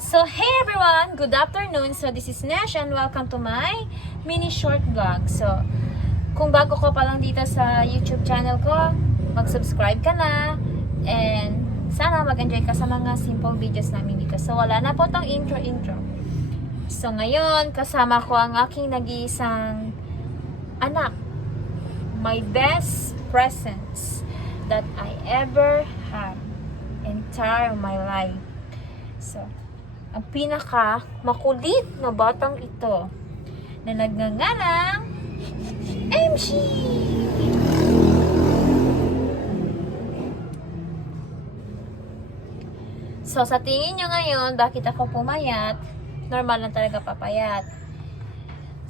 So, hey everyone! Good afternoon! So, this is Nesh and welcome to my mini short vlog. So, kung bago ko pa lang dito sa YouTube channel ko, mag-subscribe ka na and sana mag-enjoy ka sa mga simple videos namin dito. So, wala na po tong intro. So, ngayon, kasama ko ang aking nag-iisang anak. My best presents that I ever had entire my life. So, ang pinaka makulit na batang ito na nagngangalang MC. So, sa tingin nyo ngayon, bakit ako pumayat? Normal lang talaga papayat.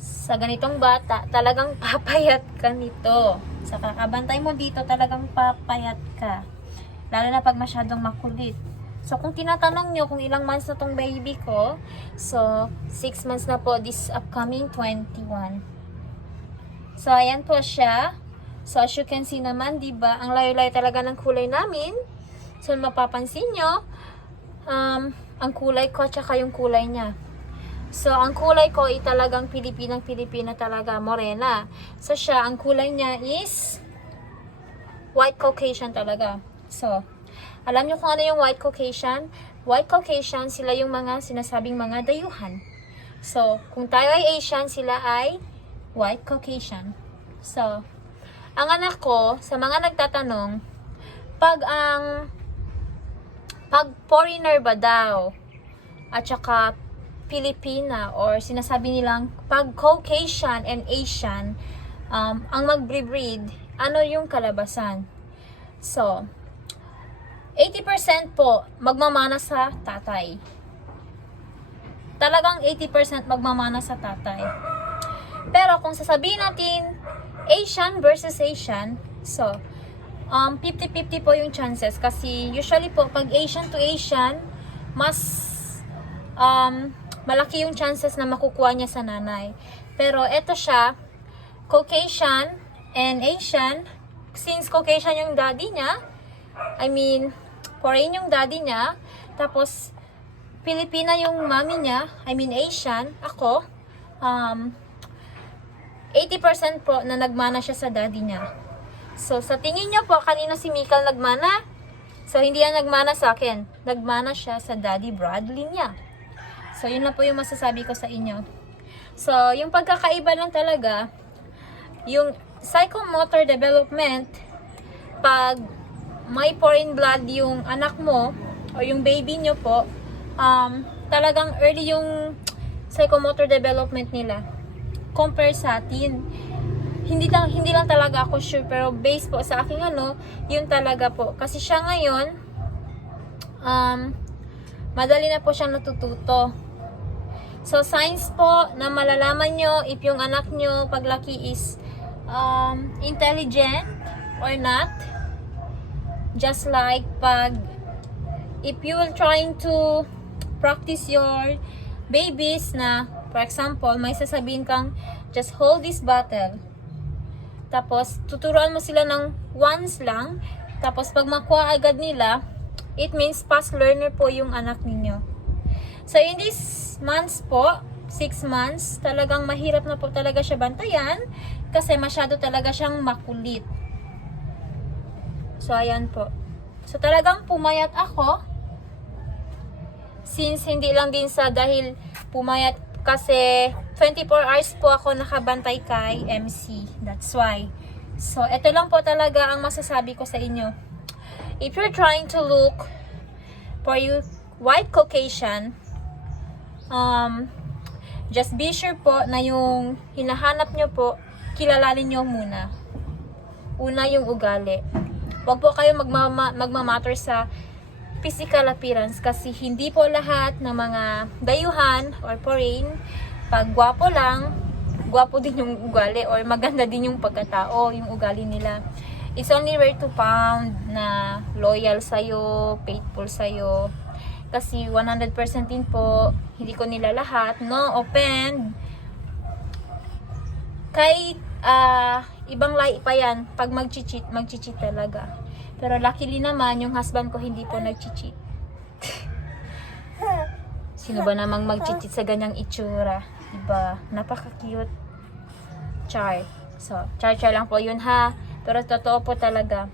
Sa ganitong bata, talagang papayat ka nito. Sa kakabantay mo dito, talagang papayat ka. Lalo na pag masyadong makulit. So, kung tinatanong nyo kung ilang months na tong baby ko, so, 6 months na po this upcoming 21. So, ayan po siya. So, as you can see naman, diba, ang layo-layo talaga ng kulay namin. So, mapapansin nyo, ang kulay ko, tsaka yung kulay niya. So, ang kulay ko ay talagang Pilipinang-Pilipina talaga, morena. So, siya, ang kulay niya is white Caucasian talaga. So, alam nyo kung ano yung white Caucasian? White Caucasian, sila yung mga sinasabing mga dayuhan. So, kung tayo ay Asian, sila ay white Caucasian. So, ang anak ko, sa mga nagtatanong, pag foreigner ba daw, at saka Pilipina, or sinasabi nilang pag Caucasian and Asian, ang mag-breed, ano yung kalabasan? So, 80% po magmamana sa tatay. Talagang 80% magmamana sa tatay. Pero kung sasabihin natin Asian versus Asian, so 50-50 po yung chances kasi usually po pag Asian to Asian, mas malaki yung chances na makukuha niya sa nanay. Pero eto siya, Caucasian and Asian, since Caucasian yung daddy niya, foreign yung daddy niya, tapos Pilipina yung mommy niya, Asian, ako, 80% po na nagmana siya sa daddy niya. So, sa tingin niyo po, kanino si Mikal nagmana? So, hindi yan nagmana sa akin. Nagmana siya sa daddy Bradley niya. So, yun na po yung masasabi ko sa inyo. So, yung pagkakaiba lang talaga, yung psychomotor development, pag may foreign blood yung anak mo o yung baby nyo po, talagang early yung psychomotor development nila compare sa atin. Hindi lang talaga ako sure, pero based po sa aking yun talaga po. Kasi siya ngayon, madali na po siyang natututo. So, signs po na malalaman nyo if yung anak nyo paglaki is intelligent or not. Just like if you will trying to practice your babies na, for example, may sasabihin kang, just hold this bottle. Tapos, tuturuan mo sila ng once lang. Tapos, pag makuha agad nila, it means fast learner po yung anak ninyo. So, in these months po, 6 months, talagang mahirap na po talaga siya bantayan kasi masyado talaga siyang makulit. So, ayan po. So, talagang pumayat ako. Since hindi lang din sa dahil pumayat kasi 24 hours po ako nakabantay kay MC. That's why. So, ito lang po talaga ang masasabi ko sa inyo. If you're trying to look for you white Caucasian, just be sure po na yung hinahanap nyo po, kilalalin nyo muna. Una yung ugali. Huwag po kayo magmamatter sa physical appearance kasi hindi po lahat ng mga dayuhan or foreign, pag gwapo lang, gwapo din yung ugali or maganda din yung pagkatao, yung ugali nila. It's only rare to found na loyal sa'yo, faithful sa'yo. Kasi 100% din po, hindi ko nila lahat, no offend. Kahit ibang lahi pa yan, pag mag-cheat talaga. Pero luckily naman, yung husband ko hindi po nag-cheat. Sino ba namang magchichit sa ganyang itsura? Diba? Napaka-cute. Char. So, char lang po yun ha. Pero totoo po talaga.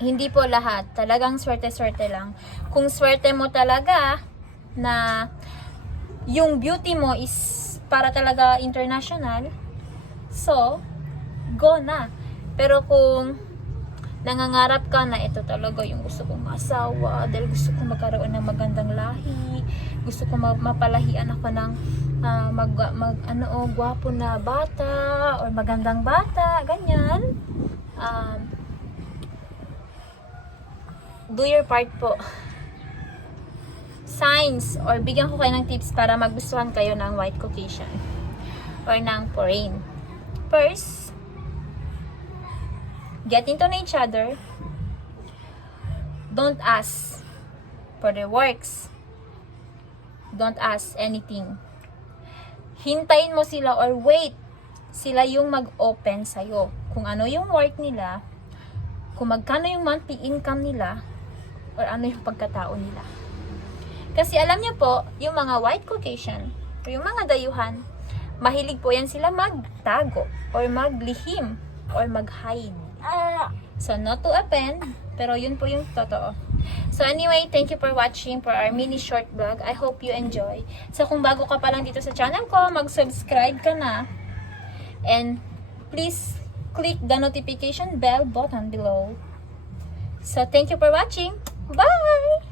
Hindi po lahat. Talagang swerte-swerte lang. Kung swerte mo talaga na yung beauty mo is para talaga international, so, go na. Pero kung nangangarap ka na ito talaga yung gusto kong asawa, dahil gusto kong magkaroon ng magandang lahi, gusto kong mapalahian ako ng gwapo na bata or magandang bata, ganyan. Do your part po. Signs or bigyan ko kayo ng tips para magustuhan kayo ng white Caucasian or ng foreign. First, getting to know each other. Don't ask for their works. Don't ask anything. Hintayin mo sila or wait. Sila yung mag-open sa'yo. Kung ano yung work nila, kung magkano yung monthly income nila, or ano yung pagkatao nila. Kasi alam niyo po, yung mga white Caucasian, o yung mga dayuhan, mahilig po yan sila magtago, or maglihim, or mag-hide. So, not to offend, pero yun po yung totoo. So, anyway, thank you for watching for our mini short vlog. I hope you enjoy. So, kung bago ka pa lang dito sa channel ko, mag-subscribe ka na. And, please, click the notification bell button below. So, thank you for watching. Bye!